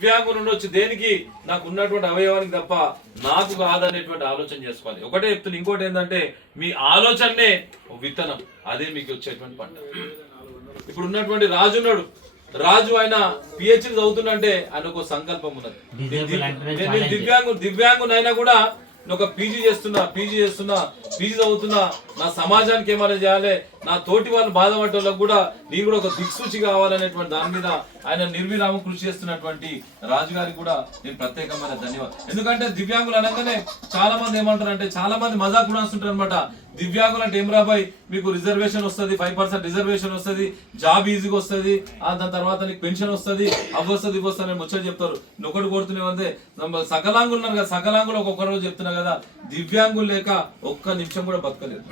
దివ్యాంగులు ఉండొచ్చు. దేనికి? నాకు ఉన్నటువంటి అవయవానికి తప్ప నాకు కాదనేటువంటి ఆలోచన చేసుకోవాలి. ఒకటే చెప్తున్నా ఇంకోటి ఏంటంటే మీ ఆలోచనే విత్తనం. అదే మీకు వచ్చేటువంటి పంట. ఇప్పుడు ఉన్నటువంటి రాజు ఉన్నాడు. రాజు ఆయన పిహెచ్డి చదువుతుందంటే ఆయన ఒక సంకల్పం ఉన్నది. నేను దివ్- నేను- నేను దివ్యాంగు దివ్యాంగునైనా కూడా ఒక పీజీ చేస్తున్నా పీజీ చేస్తున్నా పీజీ చదువుతున్నా నా సమాజానికి ఏమైనా చేయాలి నా తోటి వాళ్ళు బాధపడే వాళ్ళకు కూడా నీ కూడా ఒక దిక్సూచి కావాలనేటువంటి దాని మీద ఆయన నిర్విరామ కృషి చేస్తున్నటువంటి రాజు గారికి కూడా నేను ప్రత్యేకమైన ధన్యవాదాలు ఎందుకంటే దివ్యాంగులు అనగానే చాలా మంది ఏమంటారు అంటే చాలా మంది మజాక్ కూడా అనమాట దివ్యాంగులు అంటే ఏం రాబాయ్ మీకు రిజర్వేషన్ వస్తుంది ఫైవ్ పర్సెంట్ రిజర్వేషన్ వస్తుంది జాబ్ ఈజీగా వస్తుంది ఆ దాని తర్వాత నీకు పెన్షన్ వస్తుంది అవి వస్తుంది ఇవి వస్తుంది అని ముచ్చట చెప్తారు. నొక్కడు కొడుతున్నాయి కోరుతున్నావంటే సకలాంగులు ఉన్నారు కదా సకలాంగులు ఒక్కొక్క రోజు చెప్తున్నా కదా దివ్యాంగులు లేక ఒక్క నిమిషం కూడా బతకలేదు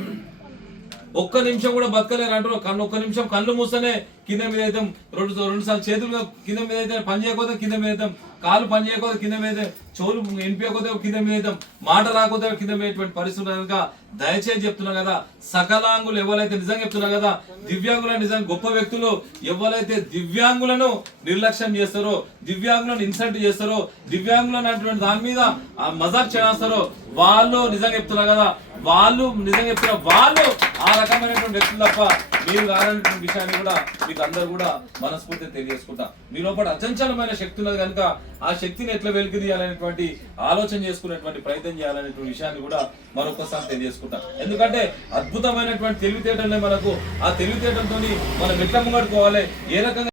ఒక్క నిమిషం కూడా బతకలేరు అంటారు కన్ను ఒక్క నిమిషం కళ్ళు మూస్తేనే కింద మీద అయితే రెండు రెండు సార్లు చేతులు కింద మీద అయితే పని చేయకపోతే కింద మీద అయితే కాలు పని చేయకపోతే కింద మీద చోలు చెవులు ఎనిపించకపోతే కింద మీద మాట రాకపోతే కింద మీదటువంటి పరిస్థితులు కనుక దయచేసి చెప్తున్నా కదా సకలాంగులు ఎవరైతే నిజంగా చెప్తున్నా కదా దివ్యాంగుల నిజంగా గొప్ప వ్యక్తులు ఎవరైతే దివ్యాంగులను నిర్లక్ష్యం చేస్తారో దివ్యాంగులను ఇన్సల్ట్ చేస్తారో దివ్యాంగులను అటువంటి దాని మీద ఆ మజాక్ చేస్తారో వాళ్ళు నిజంగా చెప్తున్నా కదా వాళ్ళు నిజంగా చెప్తున్నా వాళ్ళు ఆ రకమైన వ్యక్తులు తప్ప మీరు కాదనేటువంటి విషయాన్ని కూడా మీకు అందరు కూడా మనస్ఫూర్తి తెలియజేసుకుంటా. మీ లోపల అచంచలమైన శక్తి ఉన్నది కనుక ఆ శక్తిని ఎట్లా వెలికి తీయాలనేటువంటి ఆలోచన చేసుకునేటువంటి ప్రయత్నం చేయాలనేటువంటి విషయాన్ని కూడా మరొకసారి తెలియజేసుకుంటా. ఎందుకంటే అద్భుతమైనటువంటి తెలివితేటలే మనకు ఆ తెలివితేటలతో మనం ఎట్లా ముంగడుకోవాలి. ఏ రకంగా